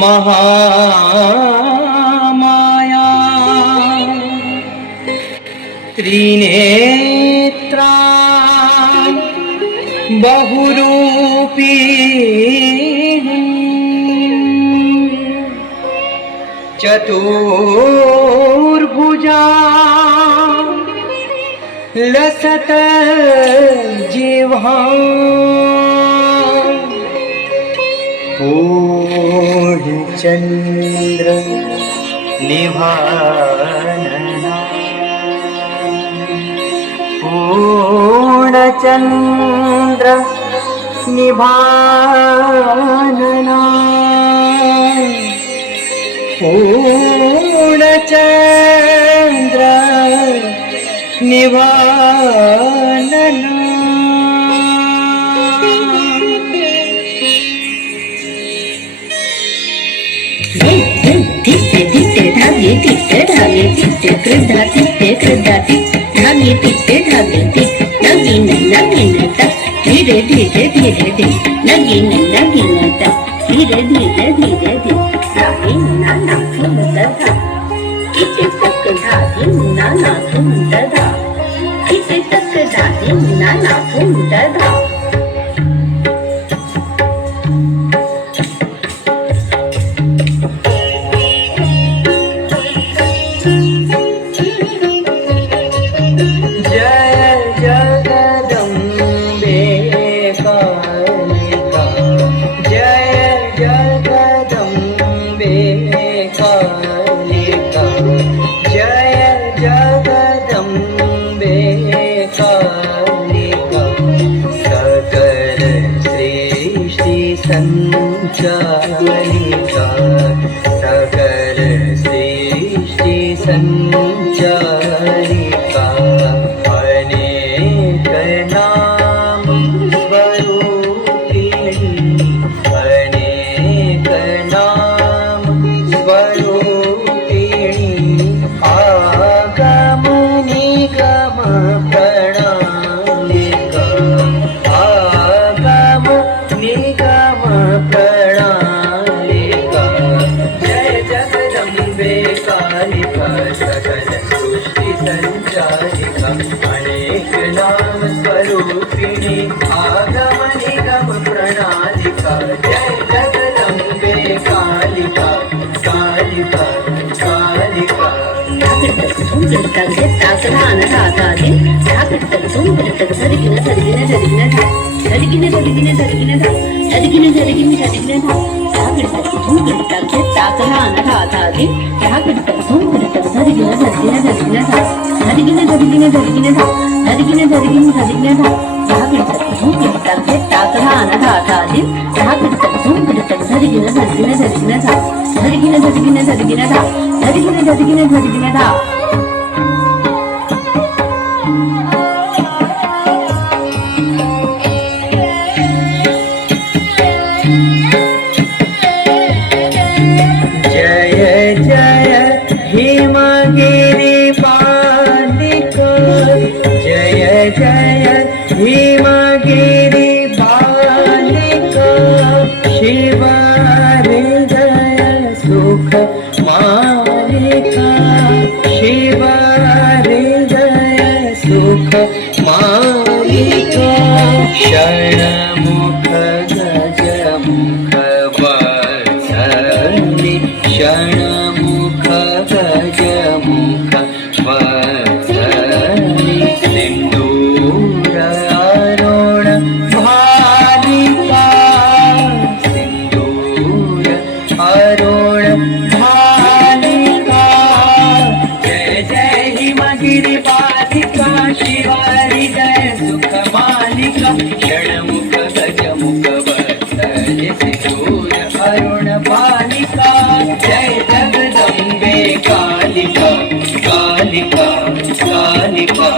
महामाया त्रिनेत्रा बहुरूपी चतुर्भुजा लसत जिह्वा पूर्णचंद्र निभानना पूर्णचंद्र निभानना पूर्णचंद्र निभानना तिथे धागे तिथे धागे तिथे कृदा तिथे कृदा धागे तिथे धागे नगीन नगीन धीरे धीरे धीरे धीरे नगीन नगीन धीरे धीरे धीरे धीरे धागे नाना सुंदर धा इथे तक धागे नाना सुंदर धा इथे तक धागे नाना सुंदर धा संचालिका सकल सृष्टि संचालिका अनेक नाम स्वरूपिणी अनेक नाम स्वरूपिणी आगम निगम प्रणालिका आगम निगम संचालिका अनेक नाम स्वरूपिणी आगम निगम प्रणालिका जय जगदम्बे कालिका कालिका कालिका हिमगिरि बालिका जय जय हिमगिरि बालिका शिव हृदय सुख मालिका शिव हृदय सुख मालिका शरणमुख गजमुख वत्सली शरणमुख गजमुख वत्सली सिंदूर अरुण भालिका सिंदूर अरुण भालिका जय जय हिमगिरि बालिका शिव हृदय सुख मालिका षण्मुख गजमुख वत्सली सिंदूर अरुण बालिका जय जगदम्बे कालिका कालिका कालिका